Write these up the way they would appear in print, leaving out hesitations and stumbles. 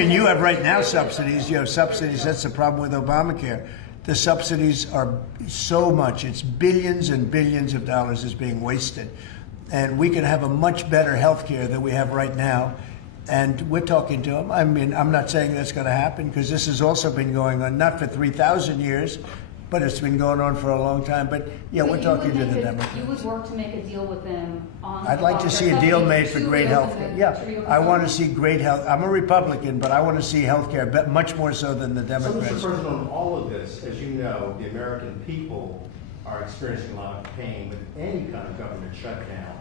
mean, you have right now subsidies. You have subsidies. That's the problem with Obamacare. The subsidies are so much. It's billions and billions of dollars is being wasted. And we could have a much better health care than we have right now. And we're talking to them. I mean, I'm not saying that's going to happen because this has also been going on, not for 3,000 years, but it's been going on for a long time. But yeah, we're talking to the Democrats. You would work to make a deal with them on. I'd like to see a deal made for great health care. Yeah, I want to see great health. I'm a Republican, but I want to see health care much more so than the Democrats. So, Mr. President, on all of this, as you know, the American people are experiencing a lot of pain with any kind of government shutdown.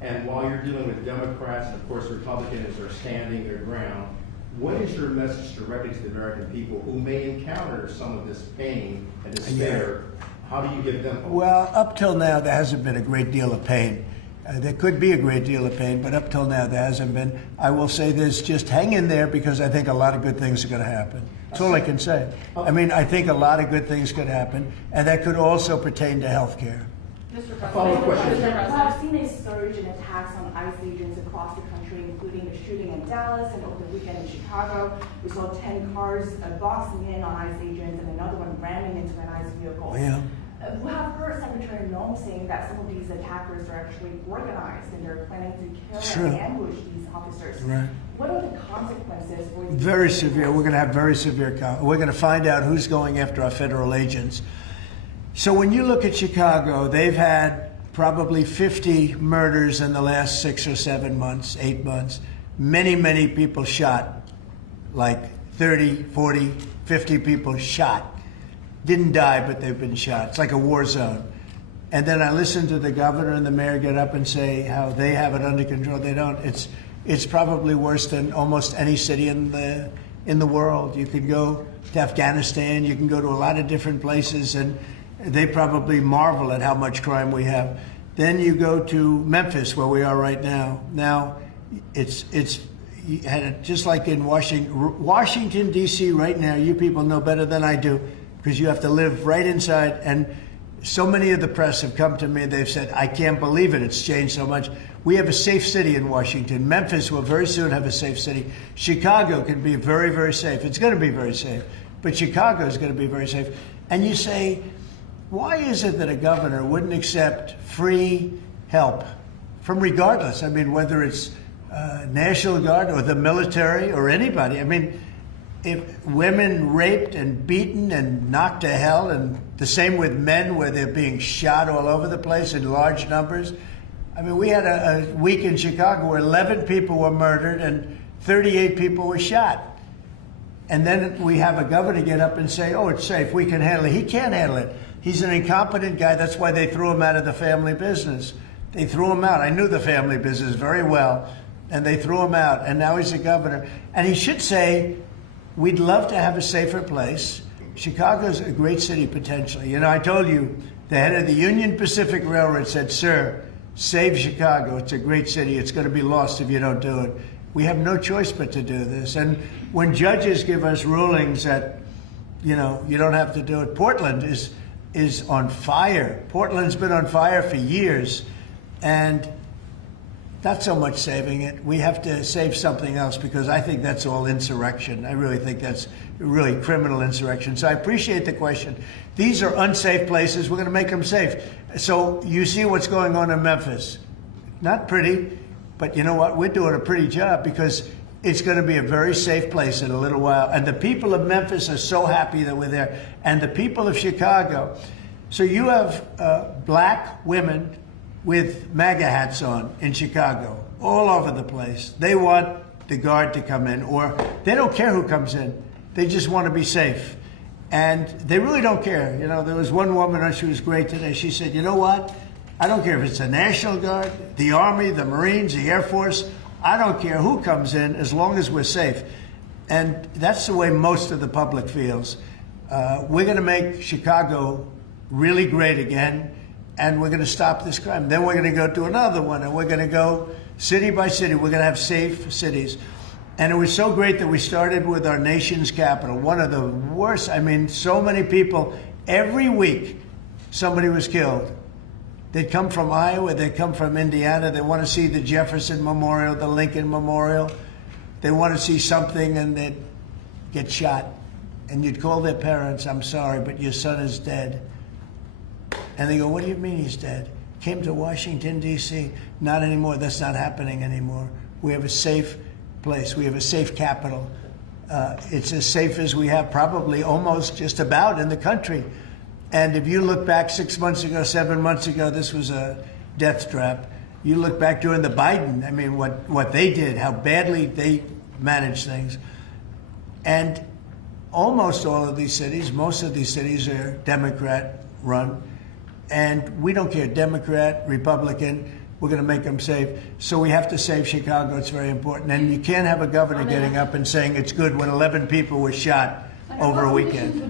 And while you're dealing with Democrats and, of course, Republicans are standing their ground, what is your message directly to the American people who may encounter some of this pain and despair? How do you give them hope? Well, up till now, there hasn't been a great deal of pain. There could be a great deal of pain, but up till now, there hasn't been. I will say this, just hang in there because I think a lot of good things are going to happen. That's all I can say. I mean, I think a lot of good things could happen, and that could also pertain to health care. A follow-up question. I've seen a surge in attacks on ICE agents across the country, including the shooting in Dallas and over the weekend in Chicago. We saw 10 cars boxing in on ICE agents and another one ramming into an ICE vehicle. Yeah. We have heard Secretary Noem saying that some of these attackers are actually organized and they're planning to kill and ambush these officers. Right. What are the consequences for these? Very severe. We're going to have very severe. We're going to find out who's going after our federal agents. So when you look at Chicago, they've had probably 50 murders in the last 6 or 7 months, 8 months. Many, many people shot, like 30, 40, 50 people shot. Didn't die, but they've been shot. It's like a war zone. And then I listened to the governor and the mayor get up and say how they have it under control. They don't. It's probably worse than almost any city in the world. You could go to Afghanistan. You can go to a lot of different places, and they probably marvel at how much crime we have. Then you go to Memphis, where we are right now. Now, it's just like in Washington, D.C. right now. You people know better than I do because you have to live right inside. And so many of the press have come to me. They've said, I can't believe it. It's changed so much. We have a safe city in Washington. Memphis will very soon have a safe city. Chicago can be very, very safe. It's going to be very safe. But Chicago is going to be very safe. And you say, why is it that a governor wouldn't accept free help from regardless? I mean, whether it's National Guard or the military or anybody. I mean, if women raped and beaten and knocked to hell, and the same with men where they're being shot all over the place in large numbers. I mean, we had a week in Chicago where 11 people were murdered and 38 people were shot. And then we have a governor get up and say, oh, it's safe, we can handle it. He can't handle it. He's an incompetent guy. That's why they threw him out of the family business. They threw him out. I knew the family business very well, and they threw him out, and now he's a governor. And he should say, we'd love to have a safer place. Chicago's a great city potentially. You know, I told you, the head of the Union Pacific Railroad said, sir, save Chicago. It's a great city. It's going to be lost if you don't do it. We have no choice but to do this. And when judges give us rulings that, you know, you don't have to do it, Portland is on fire. Portland's been on fire for years, and not so much saving it. We have to save something else because I think that's all insurrection. I really think that's really criminal insurrection. So I appreciate the question. These are unsafe places. We're going to make them safe. So you see what's going on in Memphis. Not pretty, but you know what? We're doing a pretty job because it's going to be a very safe place in a little while. And the people of Memphis are so happy that we're there. And the people of Chicago. So you have black women with MAGA hats on in Chicago, all over the place. They want the guard to come in, or they don't care who comes in. They just want to be safe. And they really don't care. You know, there was one woman, she was great today. She said, you know what? I don't care if it's the National Guard, the Army, the Marines, the Air Force. I don't care who comes in as long as we're safe. And that's the way most of the public feels. We're going to make Chicago really great again, and we're going to stop this crime. Then we're going to go to another one, and we're going to go city by city. We're going to have safe cities. And it was so great that we started with our nation's capital, one of the worst. I mean, so many people, every week somebody was killed. They'd come from Iowa, they'd come from Indiana, they want to see the Jefferson Memorial, the Lincoln Memorial. they want to see something and they'd get shot. And you'd call their parents, I'm sorry, but your son is dead. And they go, what do you mean he's dead? Came to Washington, D.C. Not anymore. That's not happening anymore. We have a safe place. We have a safe capital. It's as safe as we have probably almost just about in the country. And if you look back 6 months ago, 7 months ago, this was a death trap. You look back during the Biden, I mean, what they did, how badly they managed things. And almost all of these cities, most of these cities are Democrat run. And we don't care, Democrat, Republican, we're going to make them safe. So we have to save Chicago. It's very important. And you can't have a governor getting up and saying it's good when 11 people were shot over a weekend.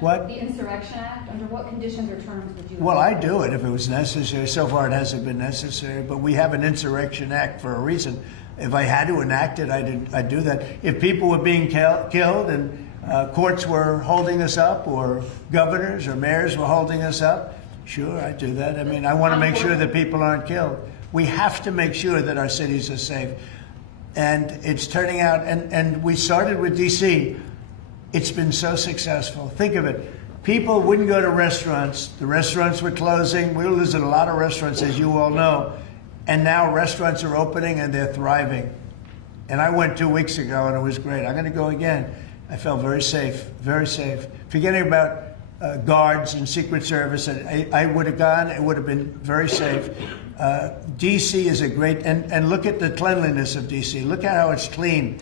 What? The Insurrection Act, under what conditions or terms would you? Well, I'd do it if it was necessary. So far it hasn't been necessary, but we have an Insurrection Act for a reason. If I had to enact it, I'd do that. If people were being killed and courts were holding us up, or governors or mayors were holding us up, sure, I'd do that. I mean, I want to make sure that people aren't killed. We have to make sure that our cities are safe. And it's turning out, and we started with D.C. It's been so successful. Think of it. People wouldn't go to restaurants. The restaurants were closing. We were losing a lot of restaurants, as you all know. And now restaurants are opening and they're thriving. And I went 2 weeks ago and it was great. I'm going to go again. I felt very safe, very safe. Forgetting about guards and Secret Service, I would have gone. It would have been very safe. D.C. is a great, and look at the cleanliness of D.C. Look at how it's clean.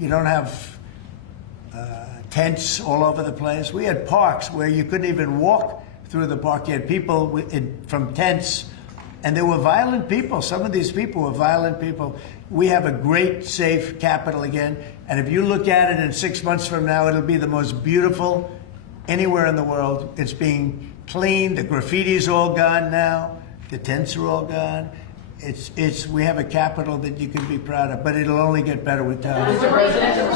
You don't have tents all over the place. We had parks where you couldn't even walk through the park. You had people from tents, and there were violent people. Some of these people were violent people. We have a great, safe capital again, and if you look at it in 6 months from now, it'll be the most beautiful anywhere in the world. It's being cleaned. The graffiti's all gone now. The tents are all gone. We have a capital that you can be proud of, but it'll only get better with time. Mr. President,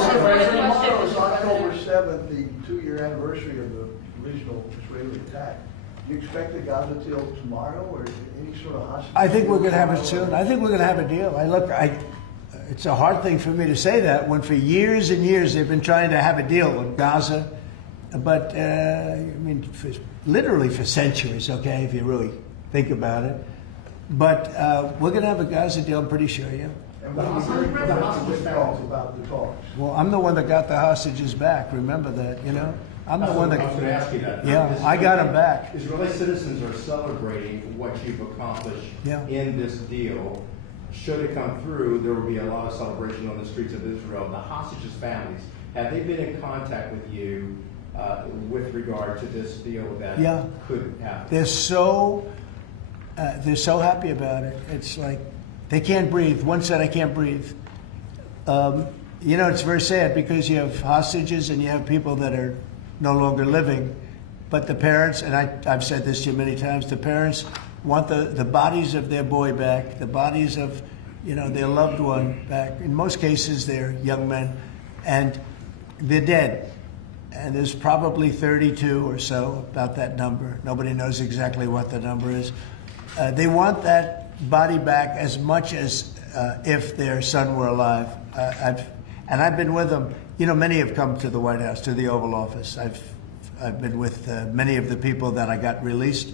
tomorrow is October 7th, the 2-year anniversary of the original Israeli attack. Do you expect the Gaza deal tomorrow, or any sort of hostage? I think we're going to have it soon. I think we're going to have a deal. It's a hard thing for me to say that when for years and years they've been trying to have a deal with Gaza, but I mean, literally for centuries. Okay, if you really think about it. But we're going to have a Gaza deal, I'm pretty sure, yeah. And what do you think about the talks? Well, I'm the one that got the hostages back. Remember that, you know? I'm the one that. I was going to ask you that. Yeah, I got them back. Israeli citizens are celebrating what you've accomplished in this deal. Should it come through, there will be a lot of celebration on the streets of Israel. The hostages' families, have they been in contact with you with regard to this deal that could happen? They're so happy about it. It's like they can't breathe. One said, I can't breathe. You know, it's very sad because you have hostages and you have people that are no longer living. But the parents, and I've said this to you many times, the parents want the bodies of their boy back, the bodies of, you know, their loved one back. In most cases, they're young men, and they're dead. And there's probably 32 or so, about that number. Nobody knows exactly what the number is. They want that body back as much as if their son were alive. I've been with them. You know, many have come to the White House, to the Oval Office. I've been with many of the people that I got released.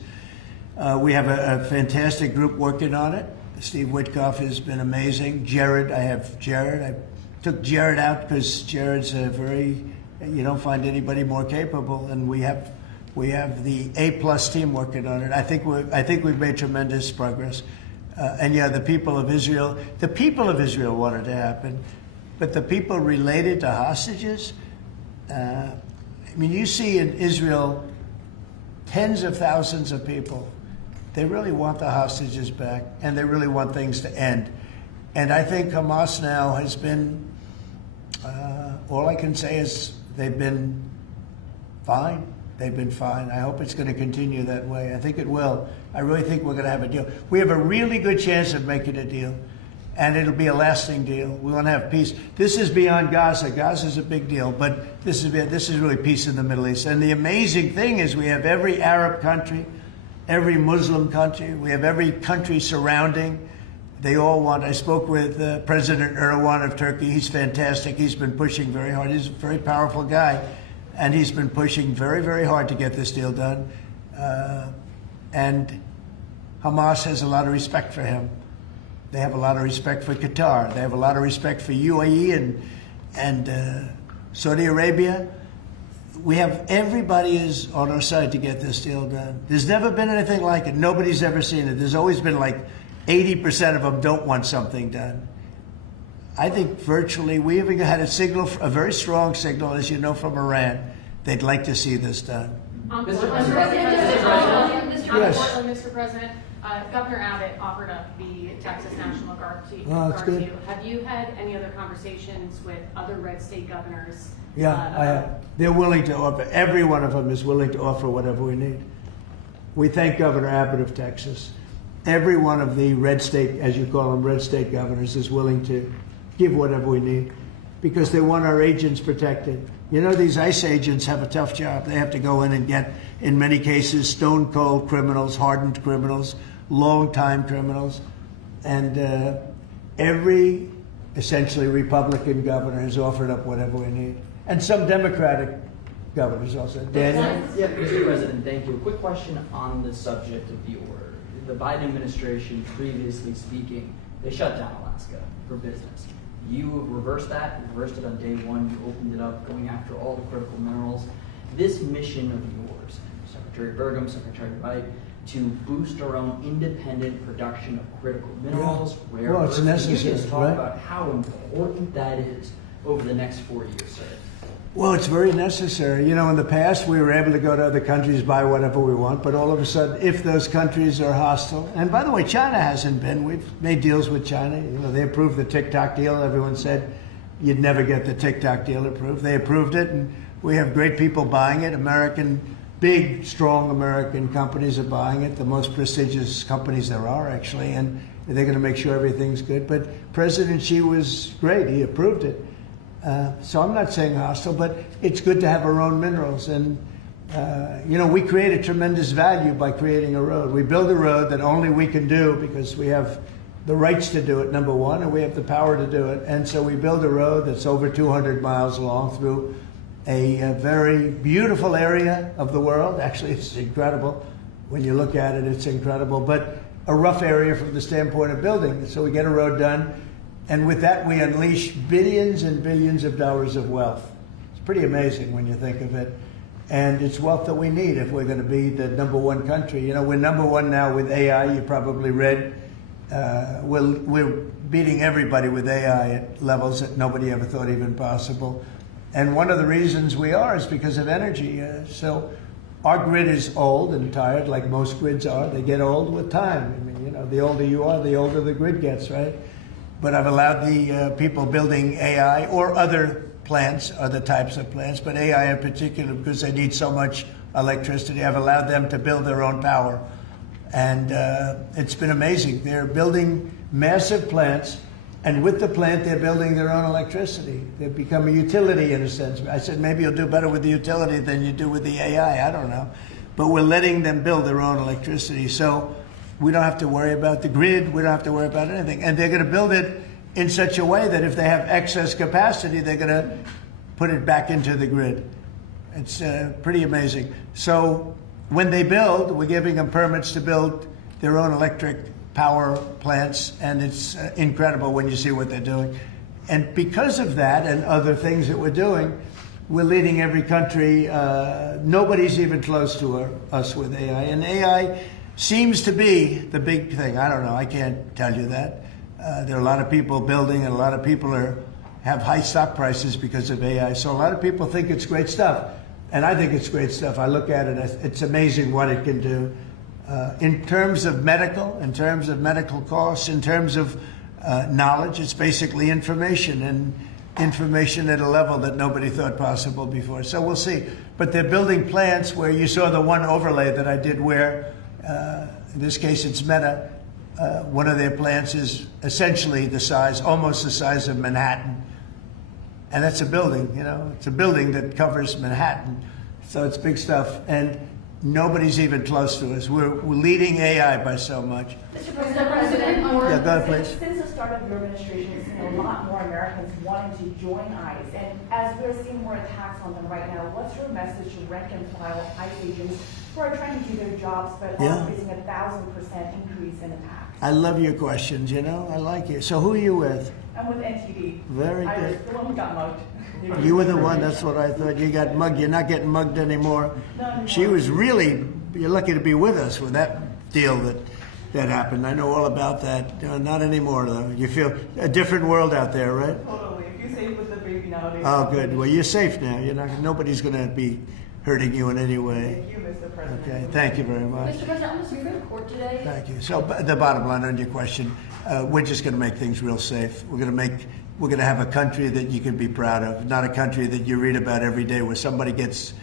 We have a fantastic group working on it. Steve Witkoff has been amazing. Jared, I have Jared. I took Jared out because Jared's you don't find anybody more capable, and we have the A+ team working on it. I think we've made tremendous progress. And yeah, the people of Israel wanted to happen, but the people related to hostages, I mean, you see in Israel tens of thousands of people. They really want the hostages back, and they really want things to end. And I think Hamas now has been, all I can say is they've been fine. They've been fine. I hope it's going to continue that way. I think it will. I really think we're going to have a deal. We have a really good chance of making a deal, and it'll be a lasting deal. We want to have peace. This is beyond Gaza. Gaza's a big deal, but this is really peace in the Middle East. And the amazing thing is we have every Arab country, every Muslim country, we have every country surrounding. They all want. I spoke with President Erdogan of Turkey. He's fantastic. He's been pushing very hard. He's a very powerful guy, and he's been pushing very, very hard to get this deal done. And Hamas has a lot of respect for him. They have a lot of respect for Qatar. They have a lot of respect for UAE and Saudi Arabia. We have everybody is on our side to get this deal done. There's never been anything like it. Nobody's ever seen it. There's always been like 80% of them don't want something done. I think virtually we even had a signal, a very strong signal, as you know, from Iran. They'd like to see this done. Mr. President, Governor Abbott offered up the Texas National Guard to you. Have you had any other conversations with other red state governors? Yeah, I have. They're willing to offer. Every one of them is willing to offer whatever we need. We thank Governor Abbott of Texas. Every one of the red state, as you call them, red state governors is willing to give whatever we need because they want our agents protected. You know, these ICE agents have a tough job. They have to go in and get, in many cases, stone cold criminals, hardened criminals, long-time criminals. And every, essentially, Republican governor has offered up whatever we need. And some Democratic governors also. Daniel? Yeah, Mr. President, thank you. A quick question on the subject of the order. The Biden administration, previously speaking, they shut down Alaska for business. You reversed that, reversed it on day one, you opened it up, going after all the critical minerals. This mission of yours, Secretary Burgum, Secretary Wright, to boost our own independent production of critical minerals, rare well, it's earths. necessary, Can you just talk right? about how important that is over the next 4 years, sir? Well, it's very necessary. You know, in the past, we were able to go to other countries, buy whatever we want, but all of a sudden, if those countries are hostile, and by the way, China hasn't been. We've made deals with China. You know, they approved the TikTok deal. Everyone said you'd never get the TikTok deal approved. They approved it, and we have great people buying it. Big, strong American companies are buying it, the most prestigious companies there are, actually, and they're going to make sure everything's good. But President Xi was great. He approved it. So I'm not saying hostile, but it's good to have our own minerals. And, you know, we create a tremendous value by creating a road. We build a road that only we can do because we have the rights to do it, number one, and we have the power to do it. And so we build a road that's over 200 miles long through a very beautiful area of the world. Actually, it's incredible. When you look at it, it's incredible. But a rough area from the standpoint of building. So we get a road done. And with that, we unleash billions and billions of dollars of wealth. It's pretty amazing when you think of it. And it's wealth that we need if we're going to be the #1 country. You know, we're #1 now with AI. You probably read. We're beating everybody with AI at levels that nobody ever thought even possible. And one of the reasons we are is because of energy. So our grid is old and tired, like most grids are. They get old with time. I mean, you know, the older you are, the older the grid gets, right? But I've allowed the people building AI or other plants, other types of plants, but AI in particular, because they need so much electricity, I've allowed them to build their own power. And it's been amazing. They're building massive plants, and with the plant, they're building their own electricity. They've become a utility in a sense. I said, maybe you'll do better with the utility than you do with the AI. I don't know. But we're letting them build their own electricity. So we don't have to worry about the grid. We don't have to worry about anything. And they're going to build it in such a way that if they have excess capacity, they're going to put it back into the grid. It's pretty amazing. So when they build, we're giving them permits to build their own electric power plants, and it's incredible when you see what they're doing. And because of that and other things that we're doing, we're leading every country. Nobody's even close to us with AI. And AI seems to be the big thing. I don't know. I can't tell you that. There are a lot of people building, and a lot of people have high stock prices because of AI. So a lot of people think it's great stuff. And I think it's great stuff. I look at it, it's amazing what it can do. In terms of medical costs, in terms of knowledge, it's basically information, and information at a level that nobody thought possible before. So we'll see. But they're building plants where you saw the one overlay that I did where, in this case it's Meta, one of their plants is essentially the size, almost the size of Manhattan. And that's a building, you know, it's a building that covers Manhattan. So it's big stuff. And Nobody's even close to us. We're leading AI by so much. Mr. President, Yeah, go ahead, please. Since the start of your administration, we've seen a lot more Americans wanting to join ICE. And as we're seeing more attacks on them right now, what's your message to rank and file ICE agents who are trying to do their jobs but are facing 1,000% increase in attacks? I love your questions, you know. I like you. So who are you with? I'm with NTD. Very I was good. the one who got mugged. You were the one, that's what I thought. You got mugged. You're not getting mugged anymore. She was really, you're lucky to be with us with that deal that happened. I know all about that. Not anymore, though. You feel a different world out there, right? Totally. If you're safe with the baby nowadays. Oh, good. Well, you're safe now. You're not, nobody's going to be hurting you in any way. Thank you, Mr. President. Okay, thank you very much. Mr. President, on the Supreme Court today, Thank you. So the bottom line on your question, we're just going to make things real safe. We're going to have a country that you can be proud of, not a country that you read about every day where somebody gets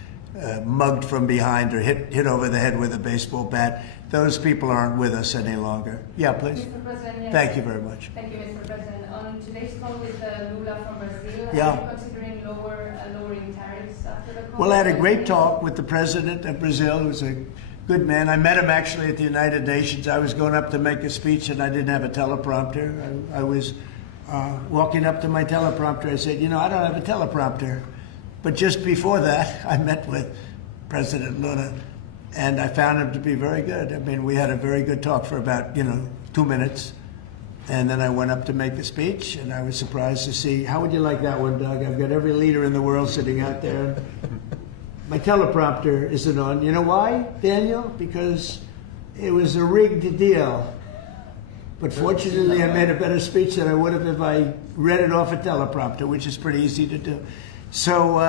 mugged from behind or hit over the head with a baseball bat. Those people aren't with us any longer. Yeah, please. Mr. President, yes. Thank you very much. Thank you, Mr. President. On today's call with Lula from Brazil, Yeah. are you considering lowering tariffs after the call? Well, I had a great talk with the president of Brazil, who's a good man. I met him actually at the United Nations. I was going up to make a speech and I didn't have a teleprompter. I was walking up to my teleprompter. I said, you know, I don't have a teleprompter. But just before that, I met with President Lula and I found him to be very good. I mean, we had a very good talk for about, 2 minutes. And then I went up to make the speech, and I was surprised to see. How would you like that one, Doug? I've got every leader in the world sitting out there. My teleprompter isn't on. You know why, Daniel? Because it was a rigged deal. But fortunately, I made a better speech than I would have if I read it off a teleprompter, which is pretty easy to do. So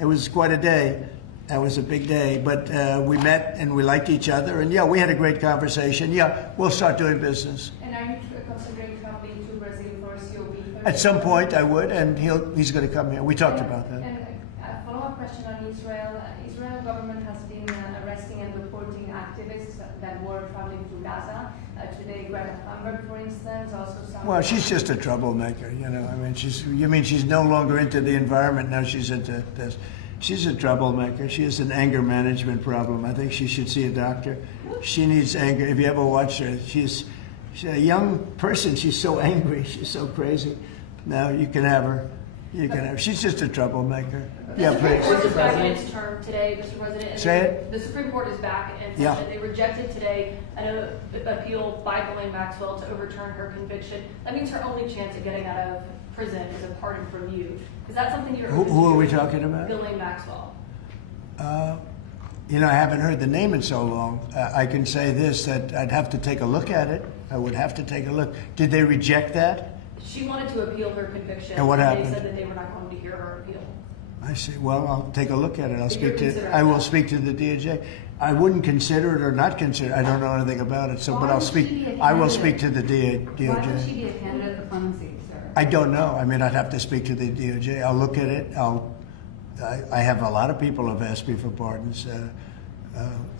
it was quite a day. That was a big day. But we met, and we liked each other. And, yeah, we had a great conversation. Yeah, we'll start doing business. And are you considering traveling to Brazil for COP? At some point, I would, and he's going to come here. We talked about that. And a follow-up question on Israel. Israel government has been arresting and deporting activists that were traveling to Gaza. Today, Greta Thunberg, for instance, also some... Well, she's just a troublemaker, I mean, she's no longer into the environment, now she's into this. She's a troublemaker. She has an anger management problem. I think she should see a doctor. She needs anger. If you ever watch her, she's a young person. She's so angry. She's so crazy. Now you can have her. She's just a troublemaker. Yeah, please. The Supreme Court is back in its term today, Mr. President. And Say it. The Supreme Court is back and said Yeah. that they rejected today an appeal by Ghislaine Maxwell to overturn her conviction. That means her only chance of getting out of prison is a pardon from you. Is that something you're Who are we talking about? Ghislaine Maxwell. I haven't heard the name in so long. I can say this, that I'd have to take a look at it. I would have to take a look. Did they reject that? She wanted to appeal her conviction. And what happened? They said that they were not going to hear her appeal. I see. Well, I'll take a look at it. You're I will considering speak to the DOJ. I wouldn't consider it or not consider it. I don't know anything about it. So, Why but I'll would she be speak. a I will candidate? speak to the Why would she DOJ. be a candidate for clemency, sir? I don't know. I mean, I'd have to speak to the DOJ. I'll look at it. I have a lot of people who have asked me for pardons.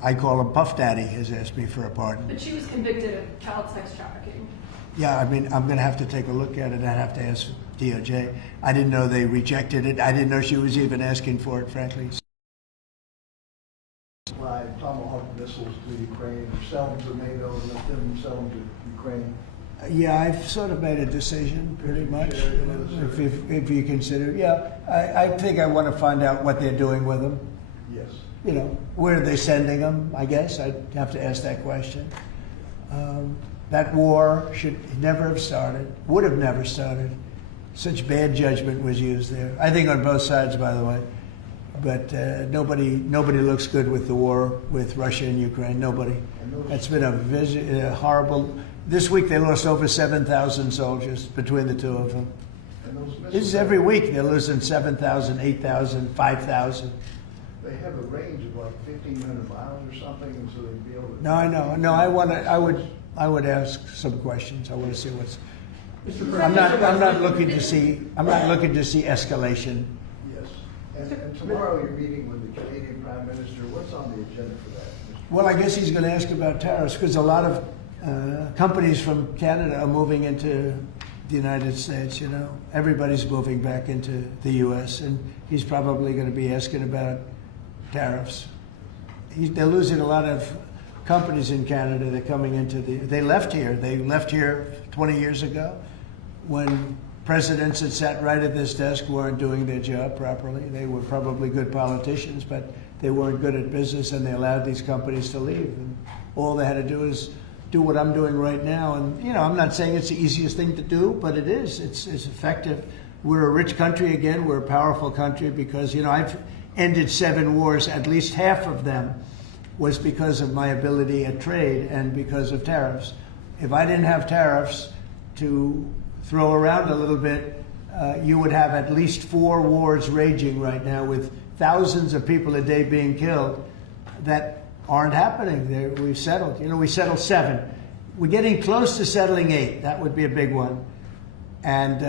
I call him Puff Daddy has asked me for a pardon. But she was convicted of child sex trafficking. Yeah, I mean, I'm going to have to take a look at it. I'd have to ask DOJ. I didn't know they rejected it. I didn't know she was even asking for it, frankly. Fly Tomahawk missiles to Ukraine, sell them to NATO, and let them sell them to Ukraine. Yeah, I've sort of made a decision, pretty much. If you consider, yeah, I think I want to find out what they're doing with them. Yes. Where are they sending them? I guess I'd have to ask that question. That war should never have started, would have never started. Such bad judgment was used there. I think on both sides, by the way. But nobody looks good with the war with Russia and Ukraine. Nobody. That's been a horrible. This week they lost over 7,000 soldiers between the two of them. And those missiles, This is every week they're losing 7,000, 8,000, 5,000. they have a range of like 1,500 miles or something, and so they'd be able to. No, I know. No, I would ask some questions. I want to see what's. I'm not looking to see escalation. Yes. And tomorrow you're meeting with the Canadian Prime Minister. What's on the agenda for that, Mr. Well, I guess he's going to ask about tariffs because a lot of companies from Canada are moving into the United States. Everybody's moving back into the U.S. and he's probably going to be asking about tariffs. they're losing a lot of companies in Canada. They're coming into they left here. They left here 20 years ago when presidents that sat right at this desk weren't doing their job properly. They were probably good politicians, but they weren't good at business, and they allowed these companies to leave. And all they had to do is do what I'm doing right now. And, you know, I'm not saying it's the easiest thing to do, but it is. It's effective. We're a rich country again. We're a powerful country because, you know, I've ended 7 wars. At least half of them was because of my ability at trade and because of tariffs. If I didn't have tariffs to throw around a little bit, you would have at least 4 wars raging right now with thousands of people a day being killed that aren't happening. We've settled. You know, we settled 7. We're getting close to settling 8. That would be a big one. And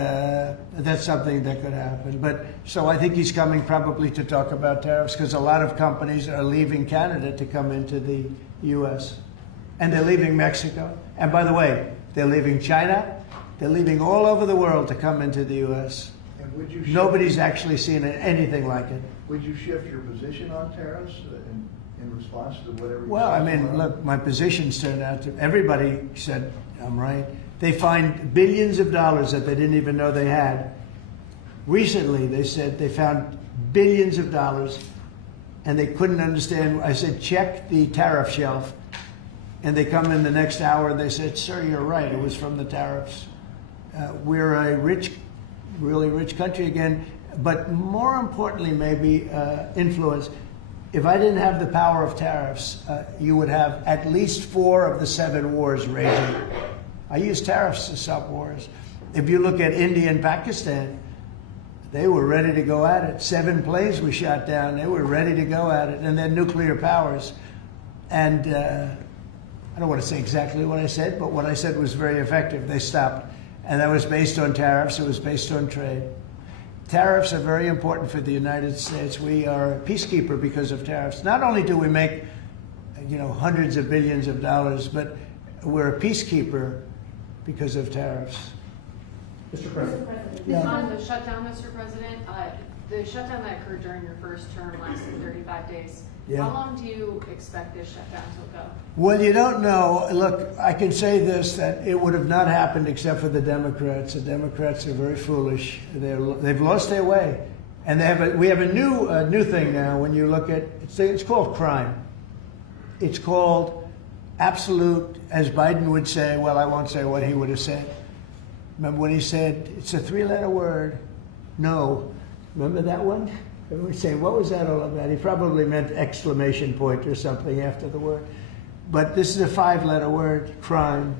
that's something that could happen. But so I think he's coming probably to talk about tariffs because a lot of companies are leaving Canada to come into the U.S. And they're leaving Mexico. And by the way, they're leaving China. They're leaving all over the world to come into the U.S. And would you Nobody's actually seen anything like it. Would you shift your position on tariffs in response to whatever? Well, I mean, look, my positions turned out to, everybody said I'm right. They find billions of dollars that they didn't even know they had. Recently, they said they found billions of dollars and they couldn't understand. I said, check the tariff shelf. And they come in the next hour and they said, sir, you're right. It was from the tariffs. We're a rich, really rich country again. But more importantly, maybe influence. If I didn't have the power of tariffs, you would have at least 4 of the 7 wars raging. I use tariffs to stop wars. If you look at India and Pakistan, they were ready to go at it. 7 planes were shot down. They were ready to go at it. And they're nuclear powers. And I don't want to say exactly what I said, but what I said was very effective. They stopped. And that was based on tariffs. It was based on trade. Tariffs are very important for the United States. We are a peacekeeper because of tariffs. Not only do we make, you know, hundreds of billions of dollars, but we're a peacekeeper because of tariffs. Mr. President. Yeah. On the shutdown, Mr. President, the shutdown that occurred during your first term lasted 35 days. Yeah. How long do you expect this shutdown to go? Well, you don't know. Look, I can say this, that it would have not happened except for the Democrats. The Democrats are very foolish. They've lost their way. And we have a new thing now when you look at, it's called crime. It's called absolute, as Biden would say, well, I won't say what he would have said. Remember when he said, it's a 3-letter word, no. Remember that one? Everyone saying, what was that all about? He probably meant exclamation point or something after the word. But this is a 5-letter word, crime,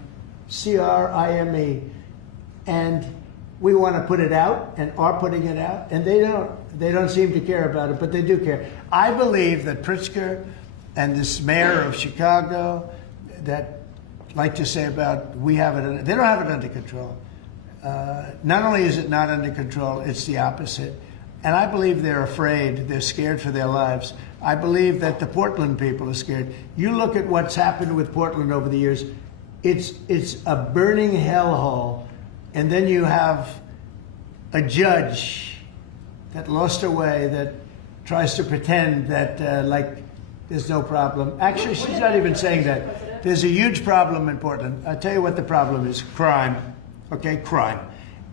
C-R-I-M-E. And we want to put it out and are putting it out, and they don't. They don't seem to care about it, but they do care. I believe that Pritzker and this mayor of Chicago that like to say about they don't have it under control. Not only is it not under control, it's the opposite. And I believe they're afraid, they're scared for their lives. I believe that the Portland people are scared. You look at what's happened with Portland over the years, it's a burning hellhole. And then you have a judge that lost her way, that tries to pretend that like there's no problem. Actually, she's not even saying that. There's a huge problem in Portland. I'll tell you what the problem is, crime. Okay, crime.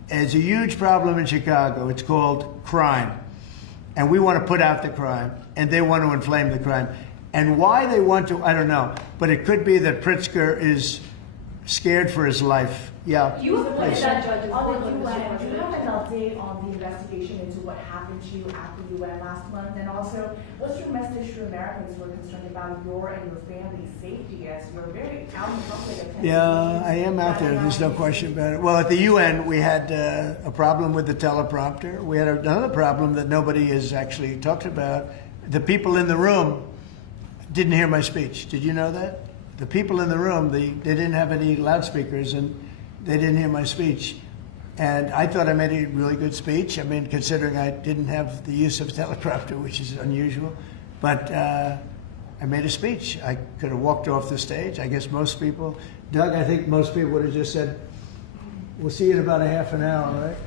There's a huge problem in Chicago. It's called crime. And we want to put out the crime, and they want to inflame the crime. And why they want to, I don't know. But it could be that Pritzker is scared for his life. Yeah. You please. that judge on the UN. Do you have an update on the investigation into what happened to you after you went last month? And also, what's your message to Americans who are concerned about your and your family's safety as you're very out in public? Yeah, I am out there. There's no question about it. Well, at the UN, we had a problem with the teleprompter. We had another problem that nobody has actually talked about. The people in the room didn't hear my speech. Did you know that? The people in the room, they didn't have any loudspeakers, and they didn't hear my speech. And I thought I made a really good speech. I mean, considering I didn't have the use of a teleprompter, which is unusual. But I made a speech. I could have walked off the stage. I guess most people, Doug, I think most people would have just said, we'll see you in about a half an hour, right?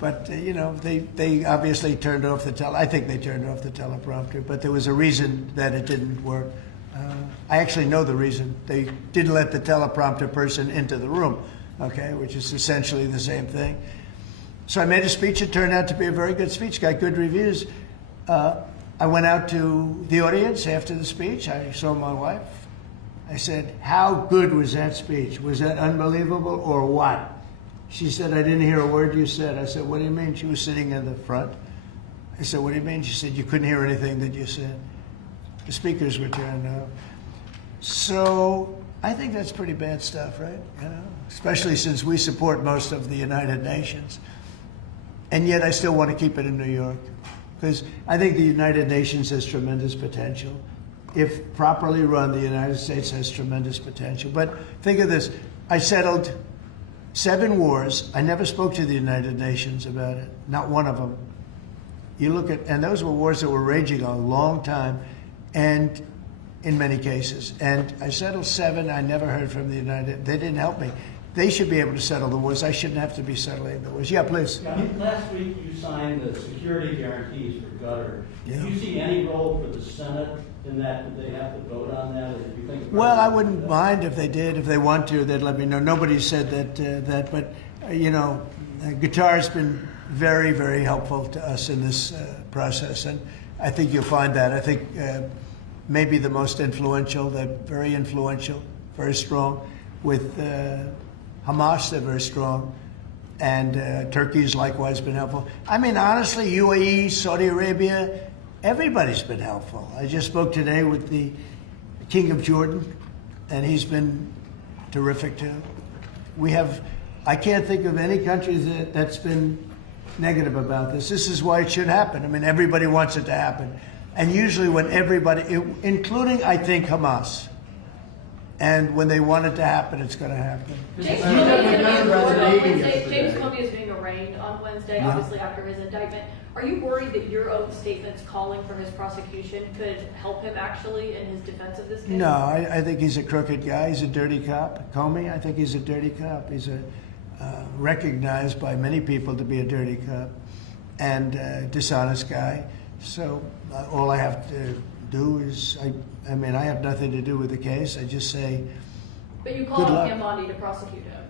But, you know, they obviously turned off I think they turned off the teleprompter. But there was a reason that it didn't work. I actually know the reason. They didn't let the teleprompter person into the room, okay, which is essentially the same thing. So I made a speech. It turned out to be a very good speech, got good reviews. I went out to the audience after the speech. I saw my wife. I said, how good was that speech? Was that unbelievable or what? She said, I didn't hear a word you said. I said, what do you mean? She was sitting in the front. I said, what do you mean? She said, you couldn't hear anything that you said. The speakers were turned off. So I think that's pretty bad stuff, right? You know, especially since we support most of the United Nations. And yet I still want to keep it in New York, because I think the United Nations has tremendous potential. If properly run, the United States has tremendous potential. But think of this. I settled 7 wars. I never spoke to the United Nations about it, not one of them. You look at, and those were wars that were raging a long time, and in many cases. And I settled 7. I never heard from the United. They didn't help me. They should be able to settle the wars. I shouldn't have to be settling the wars. Yeah, please. Yeah, last week you signed the security guarantees for Qatar. Yeah. Do you see any role for the Senate in that? Would they have to vote on that? Or do you think Well, I wouldn't mind if they did. If they want to, they'd let me know. Nobody said that, but you know, Qatar's been very, very helpful to us in this process, and I think you'll find that. I think maybe the most influential, they're very influential, very strong. With Hamas, they're very strong, and Turkey's likewise been helpful. I mean, honestly, UAE, Saudi Arabia, everybody's been helpful. I just spoke today with the King of Jordan, and he's been terrific too. I can't think of any country that's been negative about this. This is why it should happen. I mean, everybody wants it to happen. And usually when everybody, including, I think, Hamas, and when they want it to happen, it's going to happen. James Comey is being arraigned on Wednesday, obviously after his indictment. Are you worried that your own statements calling for his prosecution could help him actually in his defense of this case? No, I think he's a crooked guy. He's a dirty cop. Comey, I think he's a dirty cop. He's recognized by many people to be a dirty cop and dishonest guy. So all I have to do is, I mean, I have nothing to do with the case. I just say, But you called on Gambandi to prosecute him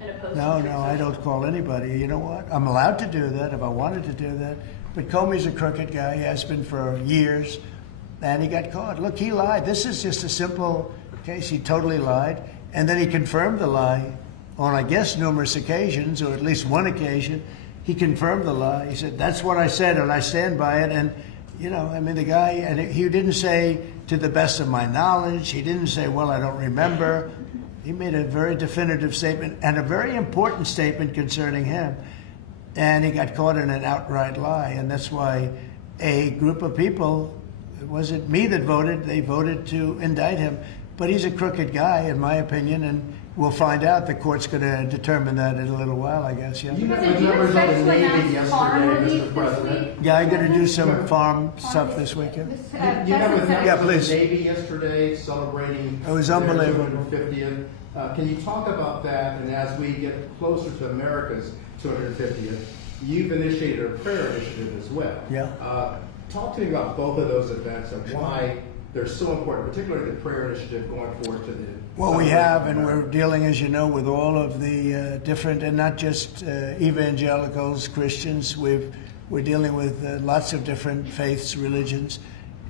and oppose no, him. I don't call anybody. You know what? I'm allowed to do that if I wanted to do that. But Comey's a crooked guy. He has been for years. And he got caught. Look, he lied. This is just a simple case. He totally lied. And then he confirmed the lie on, I guess, numerous occasions, or at least one occasion. He confirmed the lie. He said, that's what I said, and I stand by it. And, you know, I mean, the guy, and he didn't say, to the best of my knowledge. He didn't say, well, I don't remember. He made a very definitive statement and a very important statement concerning him. And he got caught in an outright lie. And that's why a group of people, it wasn't me that voted, they voted to indict him. But he's a crooked guy, in my opinion, and we'll find out. The court's going to determine that in a little while, I guess, yeah. You met with members of the Navy yesterday, Mr. President. Yeah, I'm going to do some farm stuff this weekend. You met with Yeah, members please. of the Navy yesterday celebrating It was their unbelievable. 250th. Can you talk about that? And as we get closer to America's 250th, you've initiated a prayer initiative as well. Yeah. Talk to me about both of those events and why they're so important, particularly the prayer initiative going forward to the... Well, we have, and we're dealing, as you know, with all of the different, and not just evangelicals, Christians. We're dealing with lots of different faiths, religions,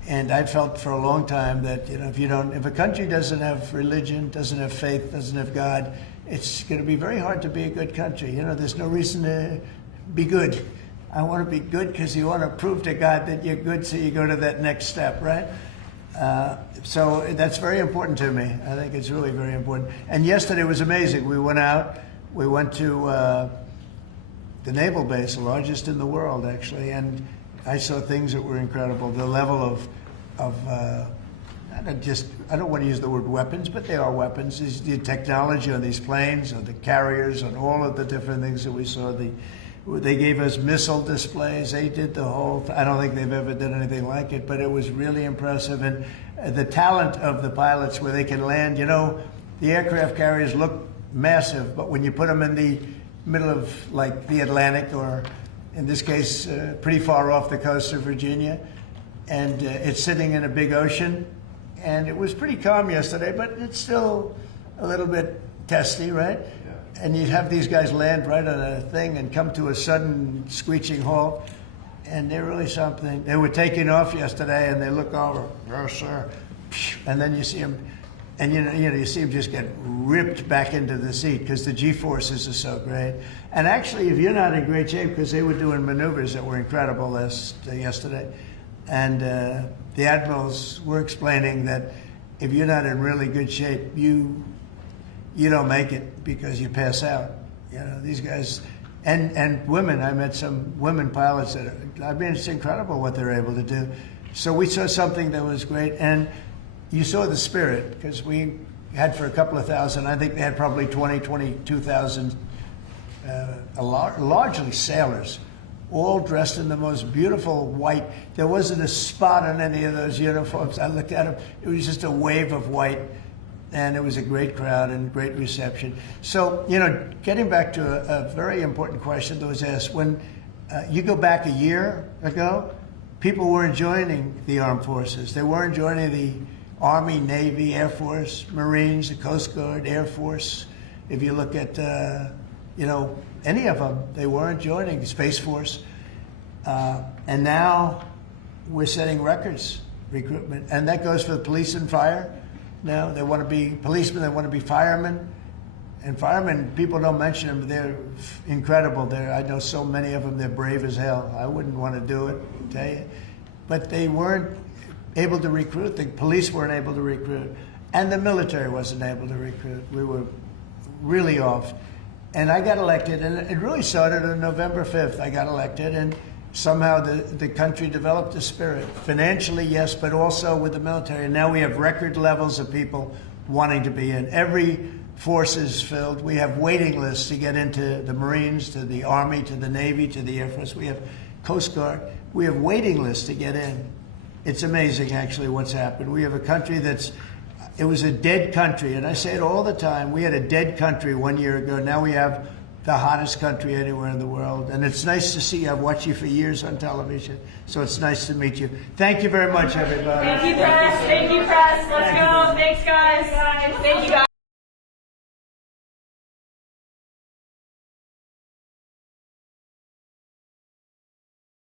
and I felt for a long time that, you know, if a country doesn't have religion, doesn't have faith, doesn't have God, it's going to be very hard to be a good country. You know, there's no reason to be good. I want to be good because you want to prove to God that you're good, so you go to that next step, right? So that's very important to me. I think it's really very important. And yesterday was amazing. We went out. We went to the naval base, the largest in the world, actually, and I saw things that were incredible. The level of I don't want to use the word weapons, but they are weapons. Is the technology on these planes, on the carriers, on all of the different things that we saw. They gave us missile displays. They did the whole. I don't think they've ever done anything like it, but it was really impressive. And the talent of the pilots, where they can land. You know, the aircraft carriers look massive, but when you put them in the middle of, like, the Atlantic, or in this case, pretty far off the coast of Virginia, and it's sitting in a big ocean, and it was pretty calm yesterday, but it's still a little bit testy, right? Yeah. And you have these guys land right on a thing and come to a sudden screeching halt, and they're really something. They were taking off yesterday, and they look over, yes, sir, and then you see them, and you see them just get ripped back into the seat because the G-forces are so great. And actually, if you're not in great shape, because they were doing maneuvers that were incredible yesterday, and the admirals were explaining that if you're not in really good shape, you don't make it because you pass out. These guys, and women. I met some women pilots that it's incredible what they're able to do. So we saw something that was great, and you saw the spirit, because we had for a couple of thousand. I think they had probably 22,000, largely sailors, all dressed in the most beautiful white. There wasn't a spot on any of those uniforms. I looked at them. It was just a wave of white, and it was a great crowd and great reception. So, getting back to a very important question that was asked, when you go back a year ago, people weren't joining the armed forces. They weren't joining the Army, Navy, Air Force, Marines, the Coast Guard, Air Force. If you look at, any of them, they weren't joining, Space Force. And now we're setting records, recruitment. And that goes for the police and fire. Now they want to be policemen, they want to be firemen. And firemen, people don't mention them, but they're incredible. I know so many of them, they're brave as hell. I wouldn't want to do it, tell you. But they weren't able to recruit. The police weren't able to recruit. And the military wasn't able to recruit. We were really off. And I got elected, and it really started on November 5th. I got elected, and somehow the country developed a spirit. Financially, yes, but also with the military. And now we have record levels of people wanting to be in. Every force is filled. We have waiting lists to get into the Marines, to the Army, to the Navy, to the Air Force. We have Coast Guard. We have waiting lists to get in. It's amazing, actually, what's happened. We have a country it was a dead country, and I say it all the time. We had a dead country 1 year ago. Now we have the hottest country anywhere in the world. And it's nice to see you. I've watched you for years on television, so it's nice to meet you. Thank you very much, everybody. Thank you, Brad.